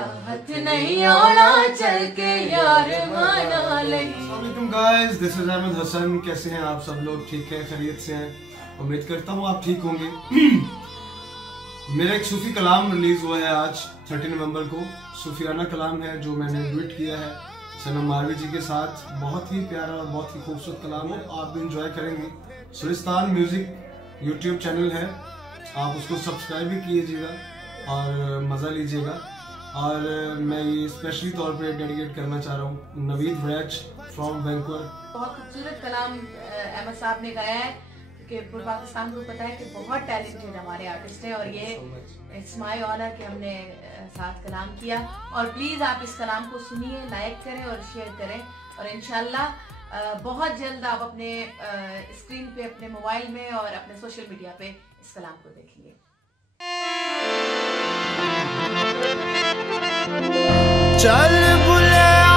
वेला हथ नहीं आना चल के यार मना ले। अस्सलाम guys, this is Ahmed Hasan. कैसे हैं आप सब लोग? ठीक है, खैरियत से हैं? उम्मीद करता हूँ आप ठीक होंगे। मेरा एक सूफी कलाम रिलीज हुआ है आज 30 नवंबर को। सूफियाना कलाम है जो मैंने डुएट किया है सनम मारवी जी के साथ। बहुत ही प्यारा और बहुत ही खूबसूरत कलाम है, आप भी इंजॉय करेंगे। सुलिस्तान म्यूजिक यूट्यूब चैनल है, आप उसको सब्सक्राइब भी कीजिएगा और मज़ा लीजिएगा। और मैं ये स्पेशली तौर पे डेडिकेट करना चाह रहा हूँ नवीद वरैच फ्रॉम वैंकूवर। बहुत खूबसूरत कलाम अहमद साहब ने गाया है कि पूरे पाकिस्तान को पता है कि बहुत टैलेंटेड हमारे आर्टिस्ट हैं और ये इट्स माय ऑनर कि हमने साथ कलाम किया। और प्लीज़ आप इस कलाम को सुनिए, लाइक करें और शेयर करें और इंशाल्लाह बहुत जल्द आप अपने स्क्रीन पे, अपने मोबाइल में और अपने सोशल मीडिया पे इस कलाम को देखेंगे। चल बुलिया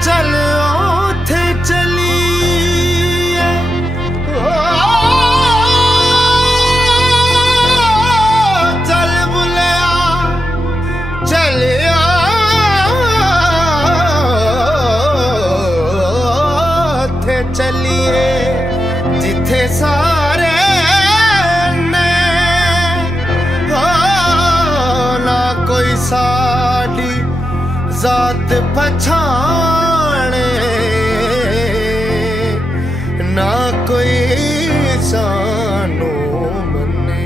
चल ओथे चलिए, चल बुलिया चल ओथे चलिए जिथे सारे साड़ी जात पछाणे ना कोई सानू मने।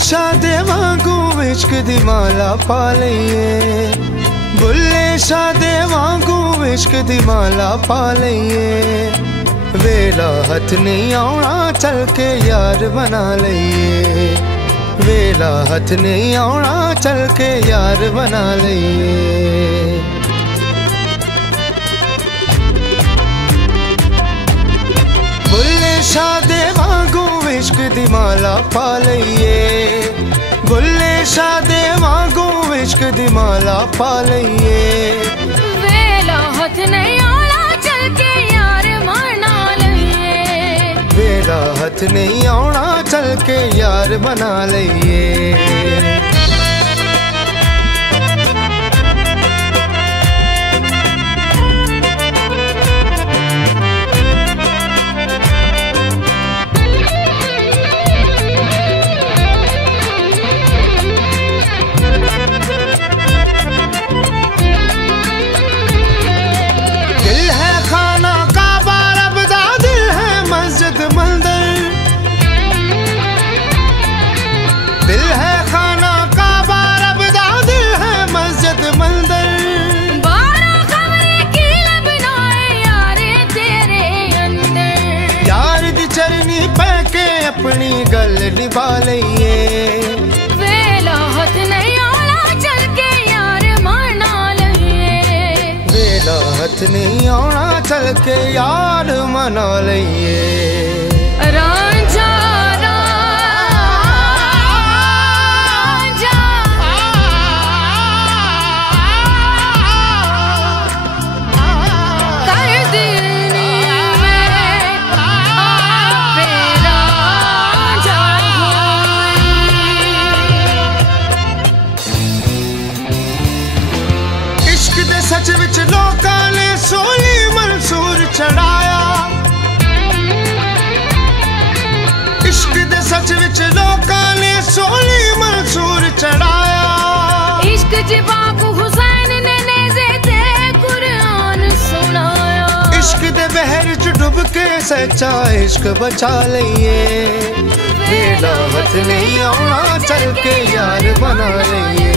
शादे वांगू इश्क दी माला पा लईए, बुल्ले शादे वांगू इश्क दी माला पा लईए। वेला हथ नहीं आउणा चल के यार बना लईए, वेला हथ नहीं आउणा चल के यार बना लईए। बुल्ले शादे वांगू इश्क दी माला पा लईए, बुल्ले शादे वांगू इश्क दी माला पा लईए। वेला हथ नहीं आना चल के यार मना लईए, वेला हथ नहीं आना चल के यार बना लईए। अपनी गल निभा लईए, वेला हथ नहीं आना चल के यार मना लईए, वेला हथ नहीं आना चल के यार मना लईए। रांझा सच विच लोकां ने सोली मंसूर चढ़ाया, इश्क दे सच विच लोकां ने सोली मंसूर चढ़ाया। इश्क च बाबू हुसैन ने नेज़े ते कुरान सुनाया, इश्क दे बहर च डुब के सच्चा इश्क बचा लईए। वेला हथ नहीं आना चल के यार बना लईए,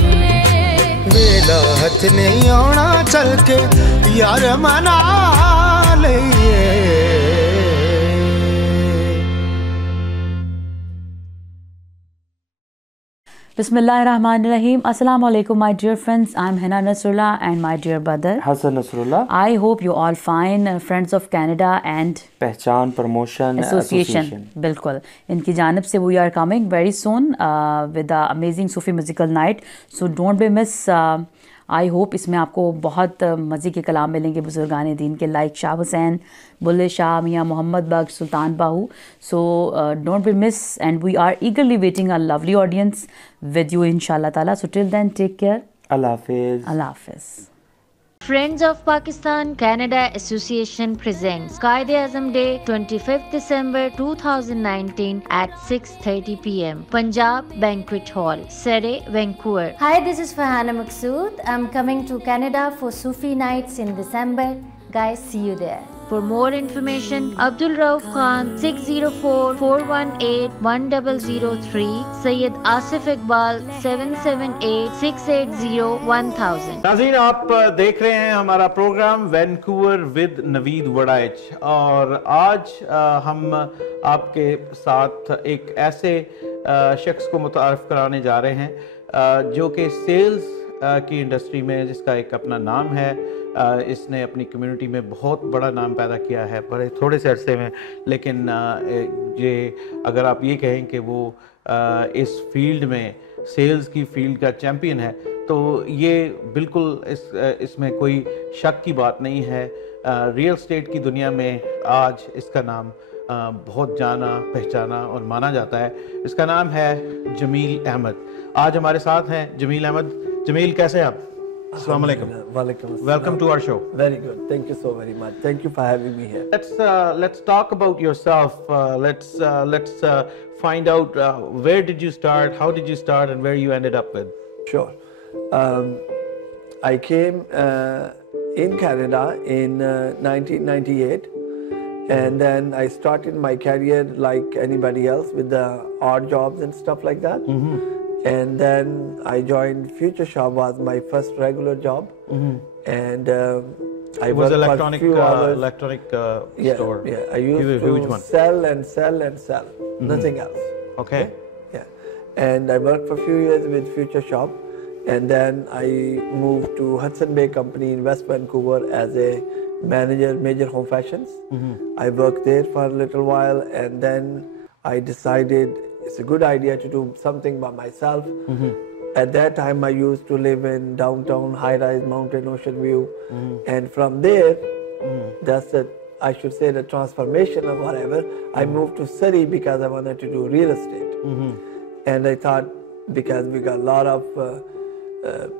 वेला हथ नहीं आना चल के यार मना लईए। Bismillahirrahmanirrahim. Assalamu alaikum, my dear friends. I'm Hina Nasrullah and my dear brother Hassan Nasrullah. I hope you all fine, friends of Canada and Pehchan Promotion Association. बिल्कुल इनकी जानिब से we are coming very soon with the amazing Sufi musical night. So don't be miss. I hope इसमें आपको बहुत मज़े के कलाम मिलेंगे बुजुर्गान दीन के, like Shah Hussain, Bulleh Shah, Mian Muhammad Bakhsh, Sultan Bahu. So don't be miss and we are eagerly waiting a lovely audience with you इंशाल्लाह ताला. So till then take care. अल्लाह हाफिज़. अल्लाह हाफिज़. Friends of Pakistan Canada Association presents Quaid-e-Azam Day 25th December 2019 at 6:30 p.m. Punjab Banquet Hall, Surrey, Vancouver. Hi, this is Farhana Maqsood. I'm coming to Canada for Sufi Nights in December. Guys, see you there. For more information, Abdul Rauf Khan 604-418-1003, Syed Asif Iqbal 778-680-1000. नाज़रीन, आप देख रहे हैं हमारा program Vancouver with Naveed Waraich, और आज हम आपके साथ एक ऐसे शख्स को मुतारफ़ कराने जा रहे हैं जो कि सेल्स की इंडस्ट्री में जिसका एक अपना नाम है. इसने अपनी कम्युनिटी में बहुत बड़ा नाम पैदा किया है बड़े थोड़े से अरसे में, लेकिन ये अगर आप ये कहें कि वो इस फील्ड में सेल्स की फील्ड का चैम्पियन है तो ये बिल्कुल इसमें कोई शक की बात नहीं है. रियल एस्टेट की दुनिया में आज इसका नाम बहुत जाना पहचाना और माना जाता है. इसका नाम है जमील अहमद. आज हमारे साथ हैं जमील अहमद. जमील, कैसे हैं आप? Assalamu alaikum. Welcome to our show. Very good. Thank you so very much. Thank you for having me here. Let's talk about yourself. Let's find out where did you start, how did you start, and where you ended up with. Sure. I came in Canada in 1998, and then I started my career like anybody else with the odd jobs and stuff like that. And then I joined Future Shop, was my first regular job, and I worked for a few hours. Electronic store. Yeah, I used to sell and sell and sell, nothing else. Okay. Yeah, and I worked for a few years with Future Shop, and then I moved to Hudson Bay Company in West Vancouver as a manager, Major Home Fashions. I worked there for a little while, and then I decided it's a good idea to do something by myself. At that time, I used to live in downtown, high-rise, mountain, ocean view, and from there, that's I should say the transformation or whatever. I moved to Surrey because I wanted to do real estate, and I thought because we got a lot of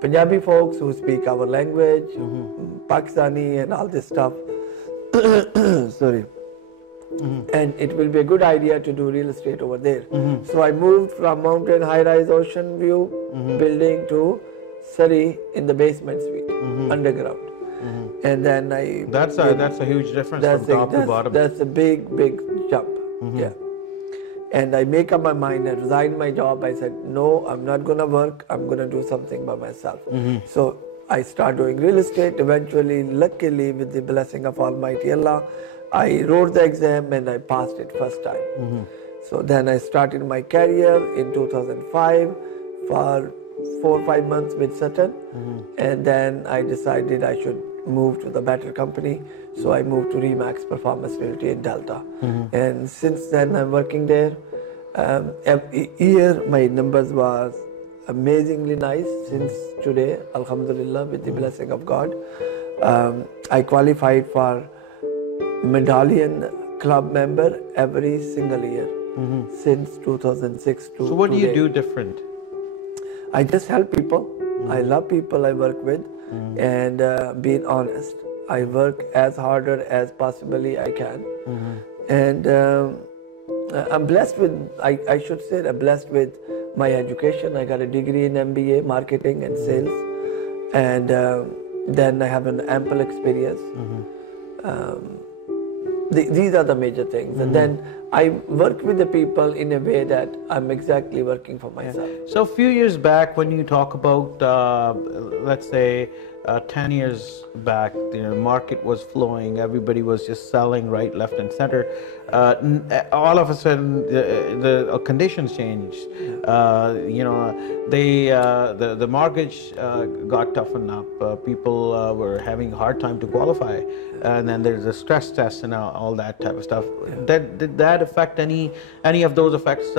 Punjabi folks who speak our language, Pakistani and all this stuff. Sorry. And it will be a good idea to do real estate over there. So I moved from mountain, high-rise, ocean view building to Surrey in the basement suite, underground. And then that's a huge difference from top to bottom. That's a big jump. Yeah. And I make up my mind. I resigned my job. I said, no, I'm not gonna work. I'm gonna do something by myself. So I started doing real estate. Eventually, luckily, with the blessing of Almighty Allah, I wrote the exam and I passed it first time. So then I started my career in 2005 for 4 or 5 months with Sutton, and then I decided I should move to the better company. So I moved to Remax Performance Realty in Delta, and since then I'm working there. Every year my numbers was amazingly nice since today, Alhamdulillah, with the blessing of God. I qualified for medallion club member every single year since 2006 to So what today. do you do different? I just help people. I love people I work with, and being honest, I work as harder as possibly I can, and I'm blessed with, I should say I'm blessed with my education. I got a degree in MBA, marketing and sales, and then I have an ample experience. These are the major things, and then I work with the people in a way that I'm exactly working for myself. So a few years back, when you talk about, let's say, 10 years back, the market was flowing. Everybody was just selling right, left, and center. All of a sudden, the conditions changed. The mortgage got toughened up. People were having a hard time to qualify, and then there's a stress test and all that type of stuff. Did that affect any of those effects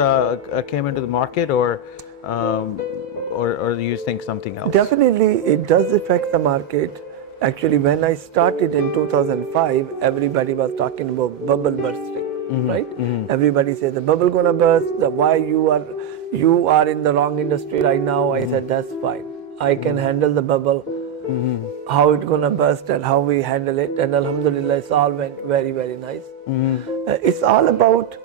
came into the market, or do you think something else? Definitely, it does affect the market. Actually, when I started in 2005, everybody was talking about bubble bursting, right? Everybody said the bubble gonna burst. Why you are in the wrong industry right now? I said that's fine. I can handle the bubble. How it gonna burst and how we handle it, and Alhamdulillah, it's all went very, very nice. It's all about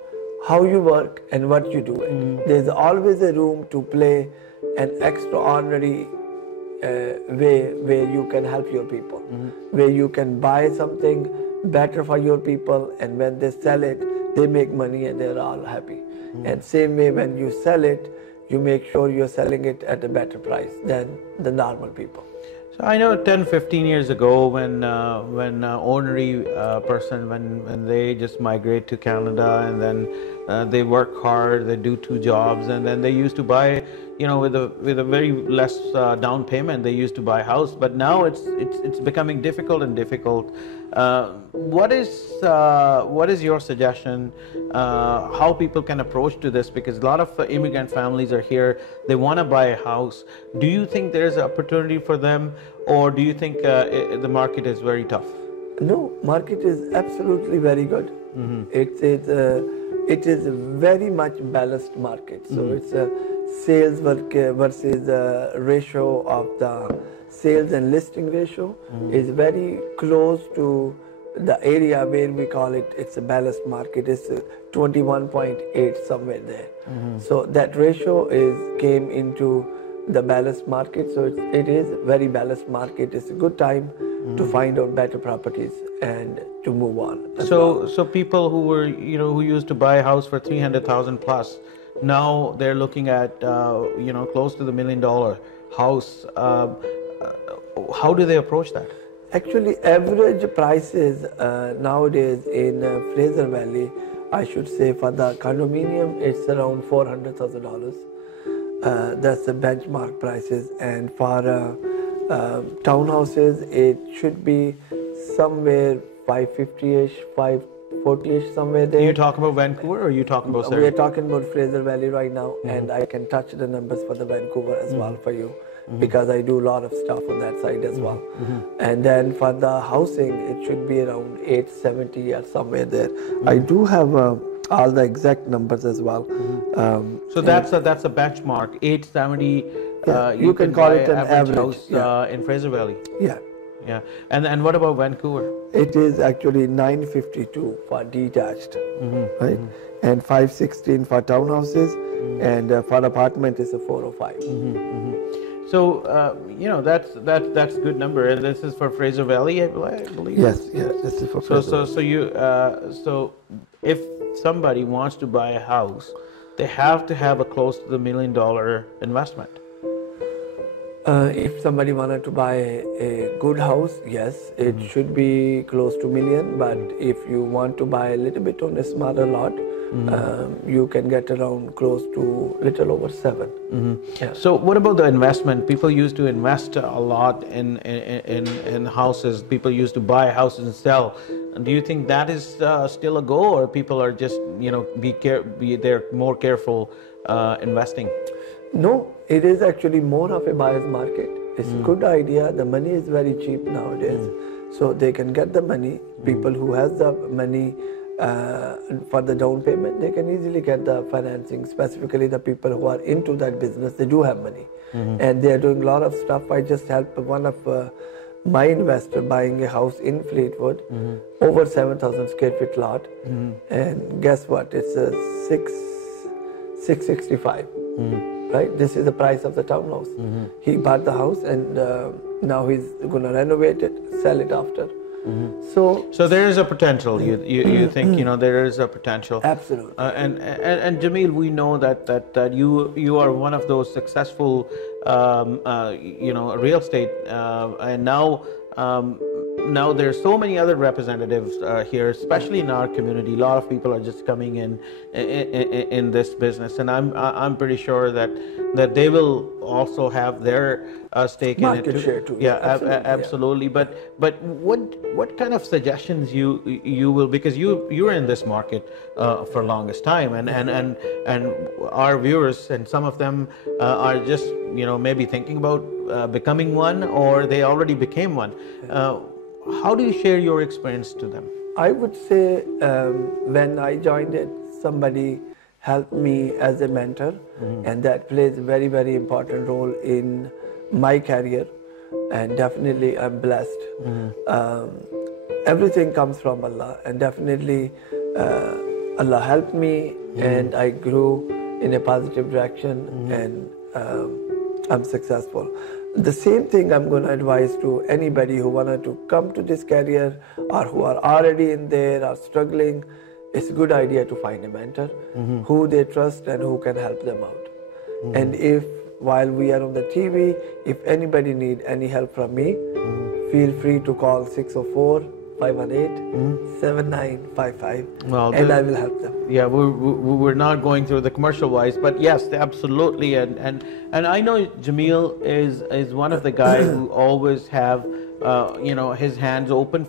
how you work and what you do it. There's always a room to play an extraordinary way where you can help your people, where you can buy something better for your people, and when they sell it, they make money and they're all happy. And same way, when you sell it, you make sure you're selling it at a better price than the normal people. So I know 10-15 years ago, when ordinary person, when they just migrate to Canada, and then they work hard, they do 2 jobs, and then they used to buy, with a very less down payment, they used to buy a house. But now it's becoming difficult and difficult. What is your suggestion? How people can approach to this? Because a lot of immigrant families are here. They want to buy a house. Do you think there's an opportunity for them, or do you think the market is very tough? No, market is absolutely very good. It is a very much balanced market. So it's a sales versus ratio of the sales and listing ratio is very close to the area where we call it. It's a balanced market. It's 21.8 somewhere there. So that ratio came into the balanced market. So it is very balanced market. It's a good time to find out better properties and to move on. So people who were who used to buy a house for 300,000 plus, now they're looking at close to the $1 million house. How do they approach that? Actually, average prices nowadays in Fraser Valley, I should say, for the condominium, it's around $400,000. That's the benchmark prices, and for townhouses, it should be somewhere 550-ish, 540-ish, somewhere there. Are you talking about Vancouver, or are you talking about Surrey? We're talking about Fraser Valley right now, and I can touch the numbers for the Vancouver as well for you, because I do a lot of stuff on that side as well. And then for the housing, it should be around 870 or somewhere there. I do have all the exact numbers as well. So that's a benchmark, 870. You can call it an average house in Fraser Valley. Yeah. Yeah. And what about Vancouver? It is actually 952 for detached, right? And 516 for townhouses, and for apartment is a 405. So that's a good number, and this is for Fraser Valley, I believe. Yes, this is for Fraser. So if somebody wants to buy a house, they have to have a close to the $1 million investment. If somebody wanted to buy a good house, yes, it should be close to $1 million. But if you want to buy a little bit on a smaller lot, you can get around close to little over 7. Yeah. So what about the investment? People used to invest a lot in houses. People used to buy houses and sell. Do you think that is still a go, or people are just they're more careful investing? No, it is actually more of a buyer's market. It's a good idea. The money is very cheap nowadays, so they can get the money. People who has the money for the down payment, they can easily get the financing. Specifically, the people who are into that business, they do have money, and they are doing a lot of stuff. I just helped one of my investor buying a house in Fleetwood, over 7,000 square feet lot, and guess what? It's a 665. Right? This is the price of the townhouse. He bought the house, and now he's going to renovate it, sell it after. So there is a potential. You think there is a potential. Absolutely. And Jamil, we know that you are one of those successful real estate, and now there's so many other representatives here, especially in our community. A lot of people are just coming in this business, and I'm pretty sure that they will also have their stake in it too. Market share too. Yeah, absolutely. But what kind of suggestions you will, because you were in this market for longest time, and our viewers, and some of them are just maybe thinking about becoming one, or they already became one. How do you share your experience to them? I would say when I joined it, somebody helped me as a mentor, and that plays a very, very important role in my career, and definitely I'm blessed. Everything comes from Allah, and definitely Allah helped me, and I grew in a positive direction, and I'm successful. The same thing I'm going to advise to anybody who wanted to come to this career, or who are already in there, or struggling. It's a good idea to find a mentor who they trust and who can help them out. And if while we are on the TV, if anybody need any help from me, feel free to call 604-518-7955, and I will help them. Yeah, we're not going through the commercial wise, but yes, absolutely. And I know Jamil is one of the guys who always have his hands open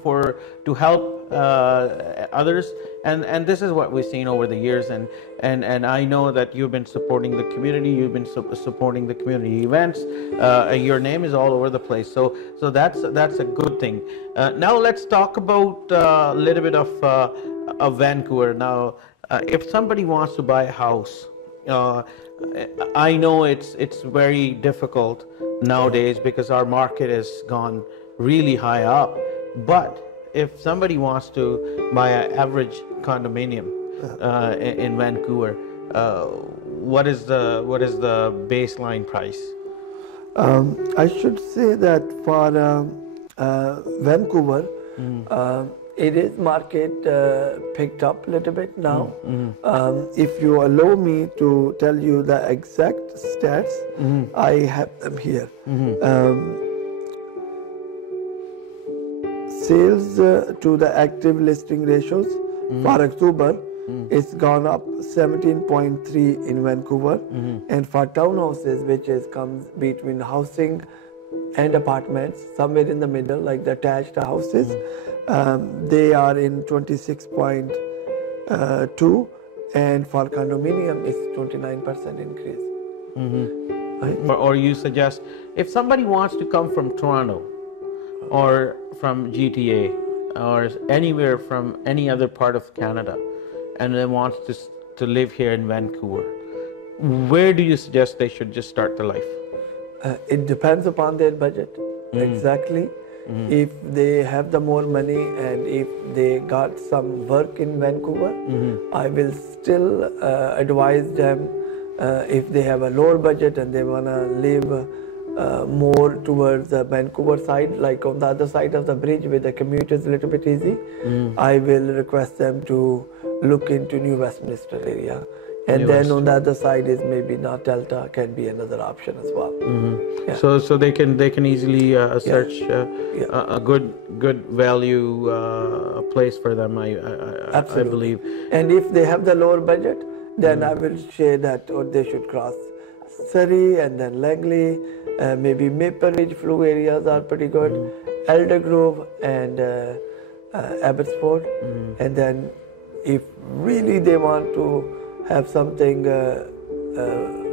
to help others, and this is what we've seen over the years, and I know that you've been supporting the community, you've been supporting the community events, your name is all over the place, so that's a good thing. Now let's talk about a little bit of Vancouver. Now if somebody wants to buy a house, I know it's very difficult nowadays because our market has gone really high up, but if somebody wants to buy an average condominium in Vancouver, what is the baseline price? I should say that for Vancouver, it is market picked up a little bit now. If you allow me to tell you the exact stats, I have them here. Sales to the active listing ratios for October, it's gone up 17.3 in Vancouver, and for townhouses, which comes between housing and apartments, somewhere in the middle, like the attached houses, they are in 26.2, and for condominium, it's 29% increase. Right? Or you suggest, if somebody wants to come from Toronto, or from GTA, or anywhere from any other part of Canada, and they want to live here in Vancouver, where do you suggest they should just start their life? It depends upon their budget. Exactly. If they have the more money, and if they got some work in Vancouver, I will still advise them, if they have a lower budget and they want to live more towards the Vancouver side, like on the other side of the bridge where the commute is a little bit easy, I will request them to look into New Westminster area. And then on the other side is maybe North Delta can be another option as well. Yeah. So they can easily search a good value place for them. I believe. And if they have the lower budget, then I will share that, or they should cross Surrey and then Langley, maybe Maple Ridge Flu areas are pretty good, Elder Grove and Abbotsford, and then if really they want to have something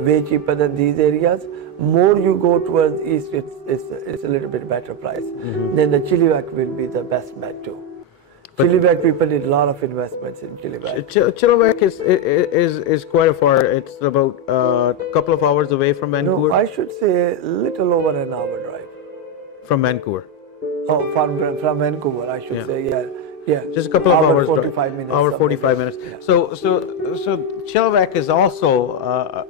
way cheaper than these areas, more you go towards east, it's a little bit better price. Then the Chilliwack will be the best bet too. Chilliwack people did a lot of investments in Chilliwack. Chilliwack is quite far. It's about a couple of hours away from Vancouver. No, I should say a little over an hour drive. From Vancouver? Oh, from Vancouver, I should say, yeah. Just a couple of hours. 45 minutes. Hour 45 minutes. Yeah. So Chilliwack is also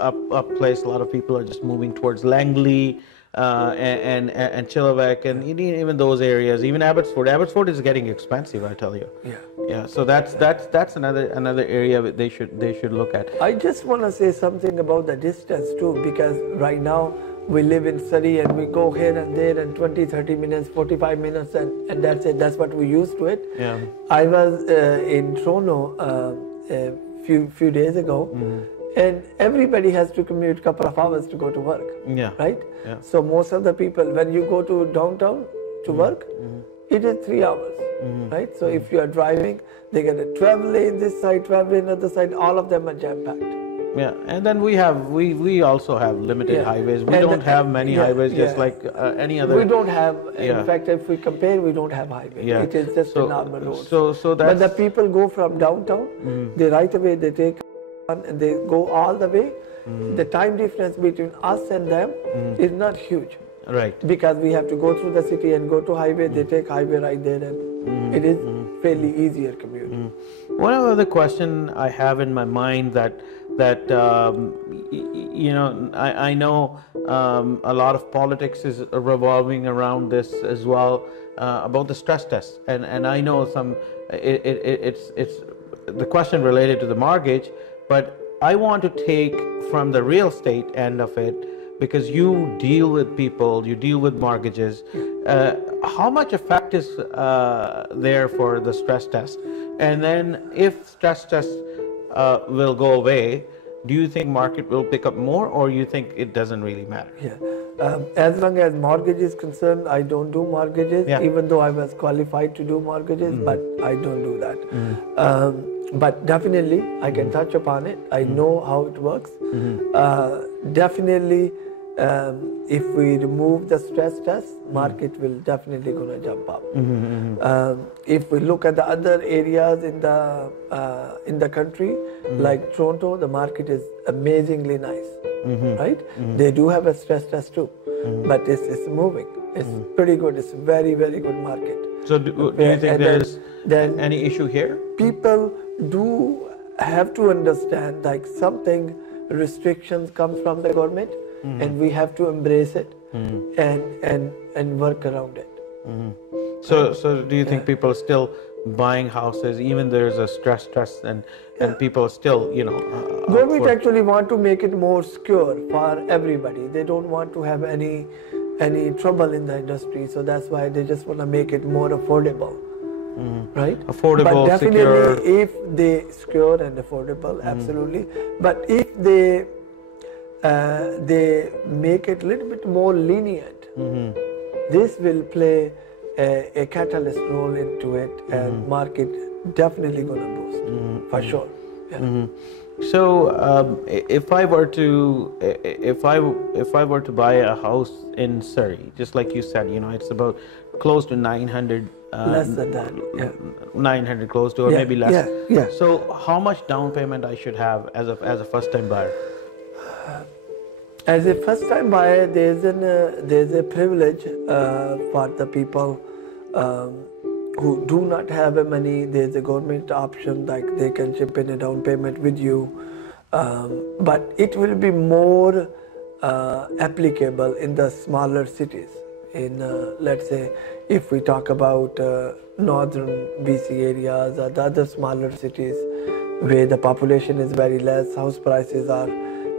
a place a lot of people are just moving towards. Langley, and Chilliwack and even those areas, even Abbotsford. Abbotsford is getting expensive, I tell you. Yeah. So that's another area that they should look at. I just want to say something about the distance too, because right now we live in Surrey and we go here and there and 20-30 minutes, 45 minutes, and that's it. That's what we used to it. Yeah. I was in Toronto a few days ago. And everybody has to commute a couple of hours to go to work, right? Yeah. So most of the people, when you go to downtown to work, it is 3 hours, right? So if you are driving, they get a 12 lane this side, 12 lane other side, all of them are jam-packed. Yeah, and then we also have limited highways. We don't have many highways, just like any other. We don't have, in fact, if we compare, we don't have highways. It is just a normal road. So that's. But the people go from downtown, they right away, they take and they go all the way. The time difference between us and them is not huge. Right. Because we have to go through the city and go to highway, they take highway right there, and it is fairly easier commute. One other question I have in my mind that you know, I know a lot of politics is revolving around this as well, about the stress test, and I know it's the question related to the mortgage, but I want to take from the real estate end of it, because you deal with people, you deal with mortgages. How much effect is there for the stress test? And then if stress test will go away, do you think market will pick up more, or you think it doesn't really matter? As long as mortgage is concerned, I don't do mortgages, even though I was qualified to do mortgages, but I don't do that. But definitely, I can touch upon it. I know how it works. Definitely, if we remove the stress test, market will definitely gonna jump up. If we look at the other areas in the country, like Toronto, the market is amazingly nice, right? They do have a stress test too, but it's moving. It's pretty good. It's a very, very good market. So do you think there's any issue here? People do have to understand, like, something restrictions comes from the government, and we have to embrace it and work around it. So do you think people are still buying houses, even there's a stress test, and people are still, you know, government actually want to make it more secure for everybody. They don't want to have any trouble in the industry, so that's why they just want to make it more affordable. Right? Affordable, but definitely secure. If they secure and affordable, absolutely. But if they make it a little bit more lenient, this will play a catalyst role into it, and market definitely gonna boost for sure. So if I were to buy a house in Surrey, just like you said, you know, it's about close to 900. Less than that, 900 close to, or maybe less. So how much down payment I should have as a first-time buyer? As a first-time buyer, there's a privilege for the people who do not have money. There's a government option, like they can chip in a down payment with you, but it will be more applicable in the smaller cities. In let's say, if we talk about northern BC areas or the other smaller cities where the population is very less, house prices are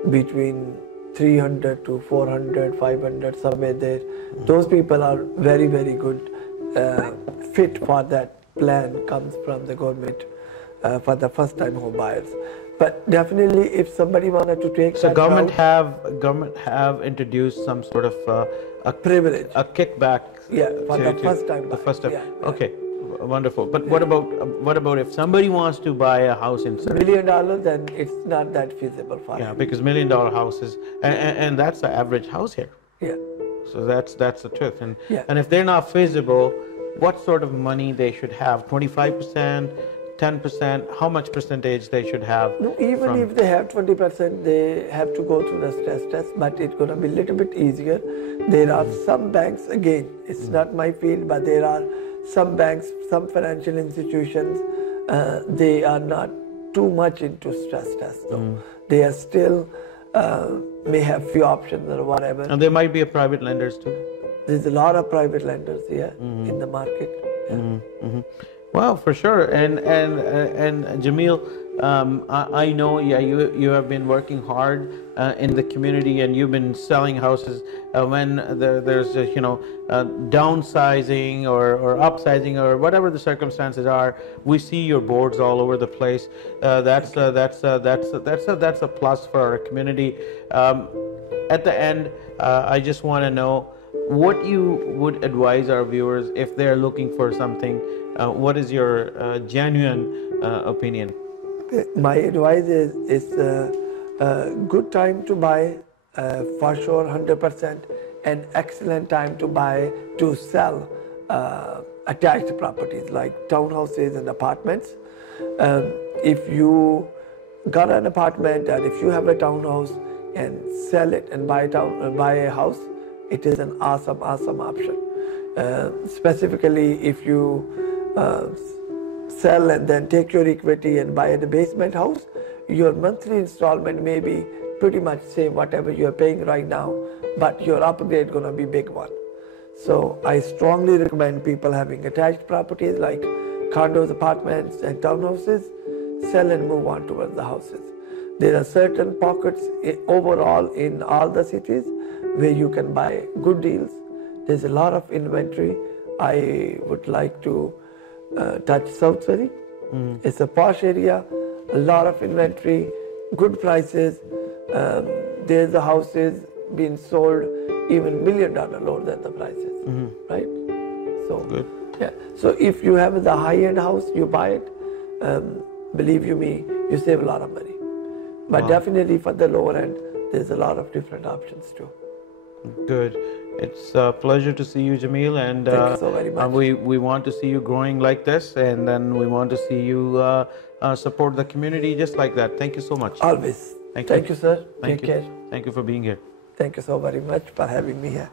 between 300 to 400, 500, somewhere there. Those people are very, very good fit for that plan comes from the government for the first-time home buyers. But definitely, if somebody wanted to take government have introduced some sort of a privilege, a kickback. For the first time. The first time. Okay, wonderful. But what about if somebody wants to buy a house in Surrey? $1 million, then it's not that feasible for them. Because $1 million houses, and that's the average house here. So that's the truth. And if they're not feasible, what sort of money they should have? 25%. 10%, how much percentage they should have? No, even if they have 20%, they have to go through the stress test, but it's going to be a little bit easier. There are some banks, again, it's not my field, but there are some banks, some financial institutions, they are not too much into stress tests. They are still may have few options or whatever. And there might be a private lenders too. There's a lot of private lenders here in the market. Well, for sure. And Jamil, I know, yeah, you have been working hard in the community, and you've been selling houses when there's downsizing or upsizing or whatever the circumstances are. We see your boards all over the place. That's a plus for our community. At the end, I just want to know what you would advise our viewers if they're looking for something. What is your genuine opinion? My advice is it's a good time to buy, for sure, 100%, and excellent time to sell attached properties like townhouses and apartments. If you got an apartment and if you have a townhouse and sell it and buy a house, it is an awesome option. Specifically, if you sell and then take your equity and buy the basement house, your monthly installment may be pretty much same whatever you are paying right now, but your upgrade gonna be big one. So I strongly recommend people having attached properties like condos, apartments and townhouses, sell and move on towards the houses. There are certain pockets overall in all the cities where you can buy good deals. There's a lot of inventory. I would like to touch South Surrey. It's a posh area, a lot of inventory, good prices. There's the houses being sold even $1 million lower than the prices, right? So good. Yeah. So if you have the high-end house, you buy it. Believe you me, you save a lot of money. But definitely for the lower end, there's a lot of different options too. Good. It's a pleasure to see you, Jamil, and thank you so very much. We want to see you growing like this, and then we want to see you support the community just like that. Thank you so much. Always. Thank you, sir. Thank Take you. care. Thank you for being here. Thank you so very much for having me here.